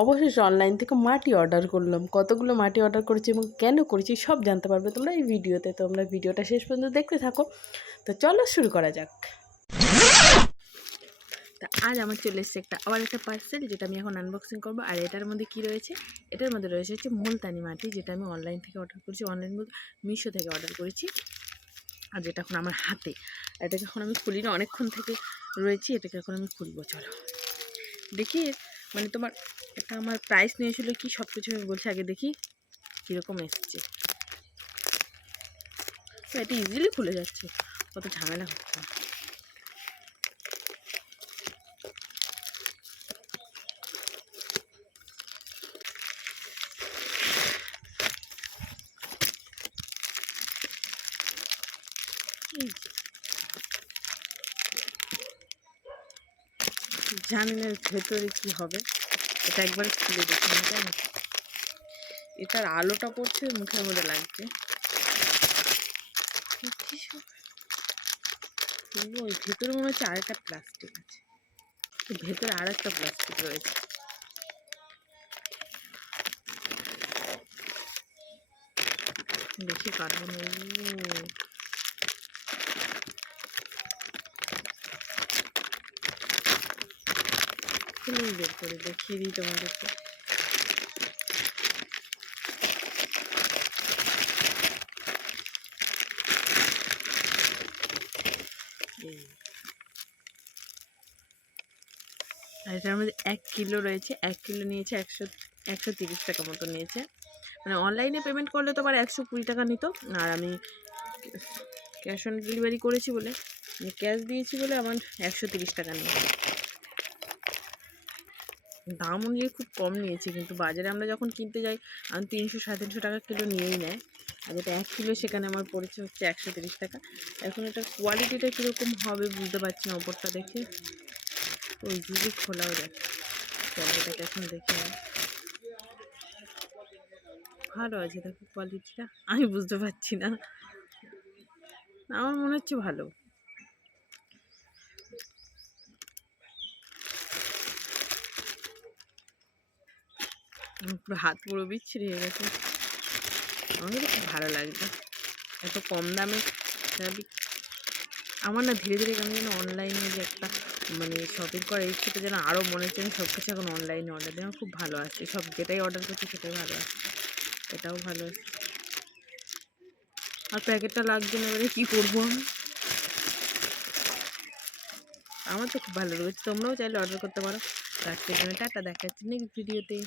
অবশেষে অনলাইন থেকে মাটি অর্ডার করলাম। কতগুলো মাটি অর্ডার করেছি এবং কেন করেছি সব জানতে পারবে তোমরা এই ভিডিওতে। তোমরা ভিডিওটা শেষ পর্যন্ত দেখতে থাকো। তো চলো শুরু করা যাক। তা আজ আমার চলে এসেছে আবার একটা পার্সেল, যেটা আমি এখন আনবক্সিং করবো। আর এটার মধ্যে কি রয়েছে? এটার মধ্যে রয়েছে হচ্ছে মুলতানি মাটি, যেটা আমি অনলাইন থেকে অর্ডার করেছি, অনলাইন মিশো থেকে অর্ডার করেছি। আর যেটা এখন আমার হাতে, এটাকে এখন আমি খুলি না, অনেকক্ষণ থেকে রয়েছি। এটাকে এখন আমি খুলবো, চলো দেখি। মানে তোমার এটা আমার প্রাইস নিয়েছিল কি সব কিছু আমি বলছি, আগে দেখি কীরকম এসছে। এটা ইজিলি খুলে যাচ্ছে, কত ঝামেলা হচ্ছে। জানি না ভেতরে কি হবে, এটা একবার খুলে দেখি। এটার আলোটা পড়ছে মুখের মধ্যে লাগছে। ওই ভেতরে মনে হচ্ছে আরেকটা প্লাস্টিক আছে, ভেতরে আর একটা প্লাস্টিক রয়েছে। দেখি পারবো না। খুলেই বের করে দেখিয়ে দিই তোমাদেরকে। আর এটার মধ্যে 1 কিলো রয়েছে। 1 কিলো নিয়েছে 130 টাকা মতো নিয়েছে। মানে অনলাইনে পেমেন্ট করলে তো আবার 120 টাকা নিত, আর আমি ক্যাশ অন ডেলিভারি করেছি বলে, ক্যাশ দিয়েছি বলে আমার 130 টাকা নিয়েছে। দাম অনুযায়ী খুব কম নিয়েছে, কিন্তু বাজারে আমরা যখন কিনতে যাই আমি 300-350 টাকা কিলো নিয়েই নেয়। আর যেটা 1 কিলো সেখানে আমার পড়েছে হচ্ছে 130 টাকা। এখন এটার কোয়ালিটিটা কীরকম হবে বুঝতে পারছি না ওপরটা দেখে। ওই দিকে খোলাও যাচ্ছে, চলো এটাকে এখন দেখে নিই। ভালো আছে, দেখো কোয়ালিটিটা, আমি বুঝতে পারছি না, আমার মনে হচ্ছে ভালো। পুরো হাত পুরো বিচ্ছিরি হয়ে গেছে। আমাকে তো খুব ভালো লাগছে, এত কম দামে। আমার না ধীরে ধীরে কেমন যেন অনলাইনে যে একটা মানে শপিং করার ইচ্ছেটা যেন আরও মনে হচ্ছে আমি সব কিছু এখন অনলাইনে অর্ডার দিই। আমার খুব ভালো আসছে, সব যেটাই অর্ডার করছি সেটাই ভালো আসছে, এটাও ভালো আসছে। আর প্যাকেটটা লাগছে না, এবারে কী করবো আমি? আমার তো খুব ভালো লেগেছে, তোমরাও চাইলে অর্ডার করতে পারো। আজকের জন্য টাটা, দেখা যাচ্ছে নেক্সট ভিডিওতে।